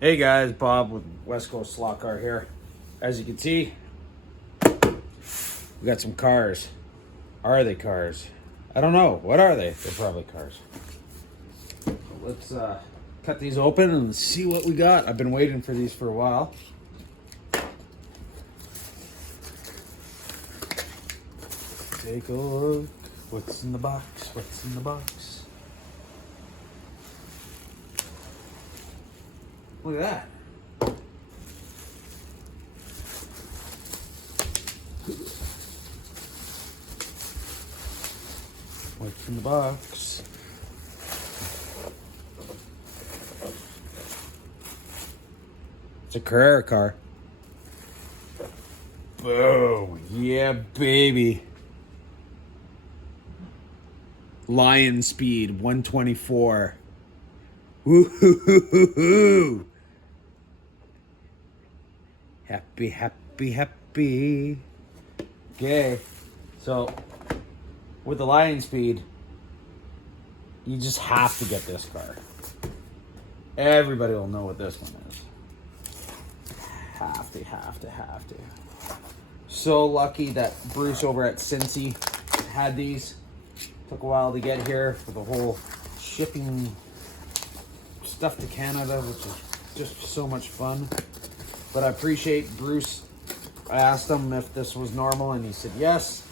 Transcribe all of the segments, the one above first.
Hey guys, Bob with West Coast Slot Car here. As you can see, we got some cars. Are they cars? I don't know. What are they? They're probably cars. Let's cut these open and see what we got. I've been waiting for these for a while. Take a look. What's in the box? What's in the box? Look at that. What's in the box? It's a Carrera car. Boom. Yeah, baby. Lion speed 124. Woo-hoo-hoo-hoo-hoo. Happy, happy, happy. Okay. So, with the Lion speed, you just have to get this car. Everybody will know what this one is. Have to. So lucky that Bruce over at Cincy had these. Took a while to get here for the whole shipping stuff to Canada, which is just so much fun. But I appreciate Bruce. I asked him if this was normal and he said yes.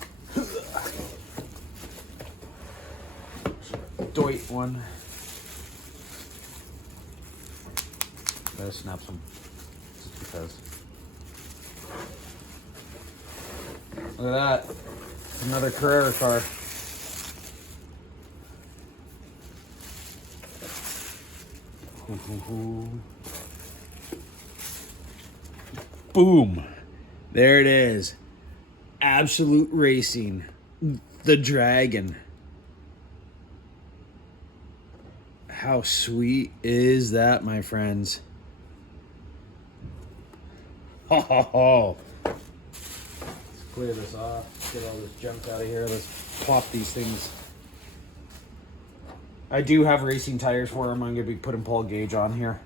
Doit one. Gotta snap some. Just because. Look at that. Another Carrera car. Boom. There it is. Absolute Racing. The Dragon. How sweet is that, my friends? Ho ho ho. Let's clear this off. Get all this junk out of here. Let's pop these things. I do have racing tires for them. I'm going to be putting Paul Gage on here.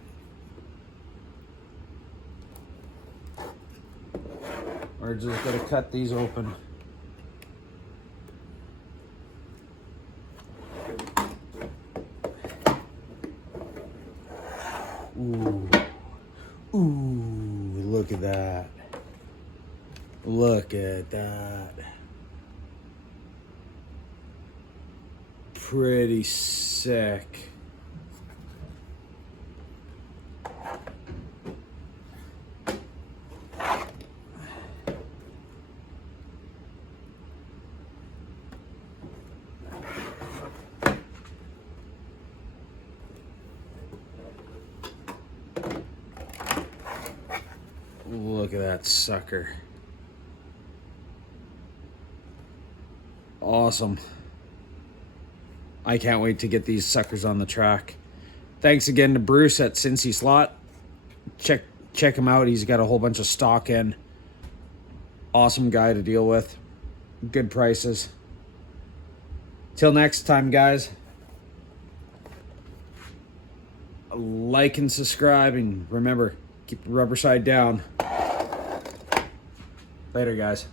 We're just going to cut these open. Ooh. Ooh, look at that. Look at that. Pretty sick. Look at that sucker. Awesome. I can't wait to get these suckers on the track. Thanks again to Bruce at Cincy Slot. Check him out. He's got a whole bunch of stock in. Awesome guy to deal with. Good prices. Till next time, guys. Like and subscribe, and remember, keep the rubber side down. Later, guys.